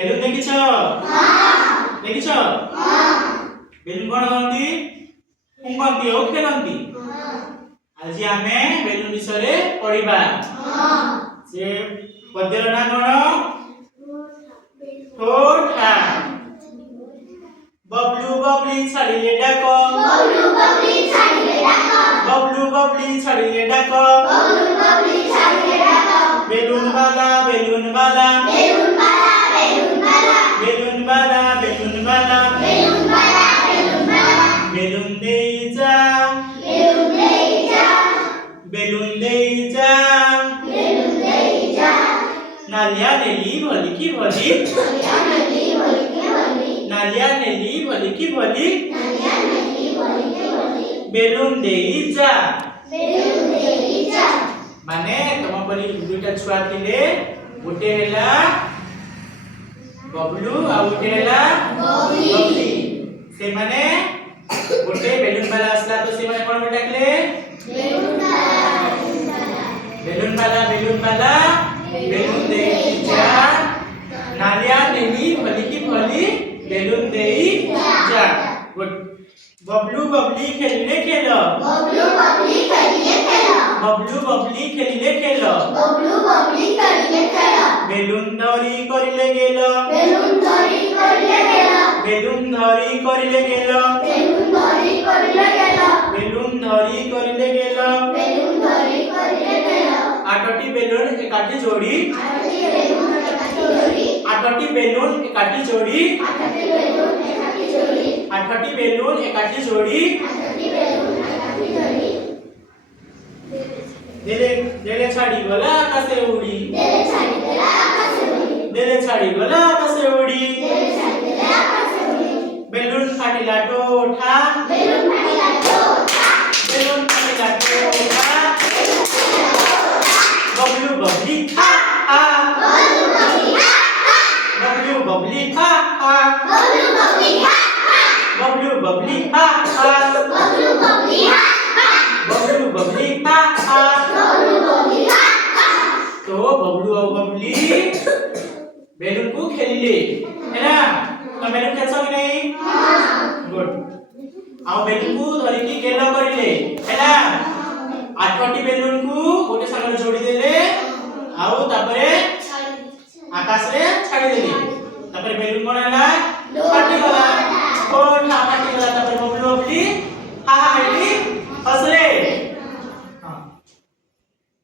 Balloon ଦେଖିଛ? ଦେଖିଛ? Balloon କଣ କରନ୍ତି? ଫୁଙ୍କନ୍ତି ଓ ଖେଳନ୍ତି। ଆଜି ଆମେ ବେଲୁନ ବିଷୟରେ ପଢିବା। ସେ ପଦ୍ୟର ନାଁ କଣ? ଠୋଠା। बबलू बबली छाड़िले डाक, बबलू बबली छाड़िले डाक, बबलू बबली छाड़िले डाक, बबलू बबली छाड़िले डाक, बेलुन वाला बेलुन वाला, बेलुन वाला बेलुन वाला, बेलुन वाला बेलुन वाला, बेलुन वाला बेलुन वाला, बेलुन दे जा, बेलुन दे जा, बेलुन दे जा, बेलुन दे जा, नालिया नेली भली की भली, नालिया नेली भली की भली, नालिया नेली भली की भली, नालिया नेली भली की भली, बेलुन दे जा, बेलुन दे जा। माने तम परी दुईटा छुआ थिले, गोटे हेला बबलू आ गोटे हेला बबली। से माने गोटे बेलुन वाला असला तो से माने कोन डाकले? बेलुन वाला बेलुन वाला बेलुन वाला, बेलुन दे जा, नालिया नेली भली की भली, बेलुन दे जा। बबलू बबली खेलिले खेल, बबलू बबली खेलिले खेल, बबलू बबली खेलिले खेल, बबलू बबली खेलिले खेल, बेलुन धरी करिले गेल, बेलुन धरी करिले गेल, बेलुन धरी करिले गेल, बेलुन धरी करिले गेल, बेलुन धरी करिले गेल, बेलुन धरी करिले गेल, आठटी बेलुन एकाठी जोड़ी, आठटी बेलुन एकाठी जोड़ी, आठटी बेलुन एकाठी जोड़ी, आठटी बेलुन एकाठी जोड़ी, आठटी बेलुन एकाठी जोड़ी, आठटी बेलुन एकाठी जोड़ी, देले देले छाड़ी गला आकाशे उड़ी, देले छाड़ी देला आकाशे उड़ी, देले छाड़ी गला आकाशे उड़ी, देले छाड़ी देला आकाशे उड़ी, बेलुन फाटिला टोठा, बेलुन फाटिला टोठा, बेलुन फाटिला टोठा, बबलू बबली खा खा, बबलू बबली हा हा, बबलू बबली खा खा, बबलू बबली हा हा, बबलू बबली खा खा, बबलू बबली हा हा, बबलू बबली खा खा। बबलू बबली हा हा। तो बबलू और बबली बेलुन को खेलिले है ना? तो बेलुन खेलछ कि नहीं? गुड। आओ बेलुन को धरिकी गेल करिले है ना? आठटी बेलुन को गोटे संगे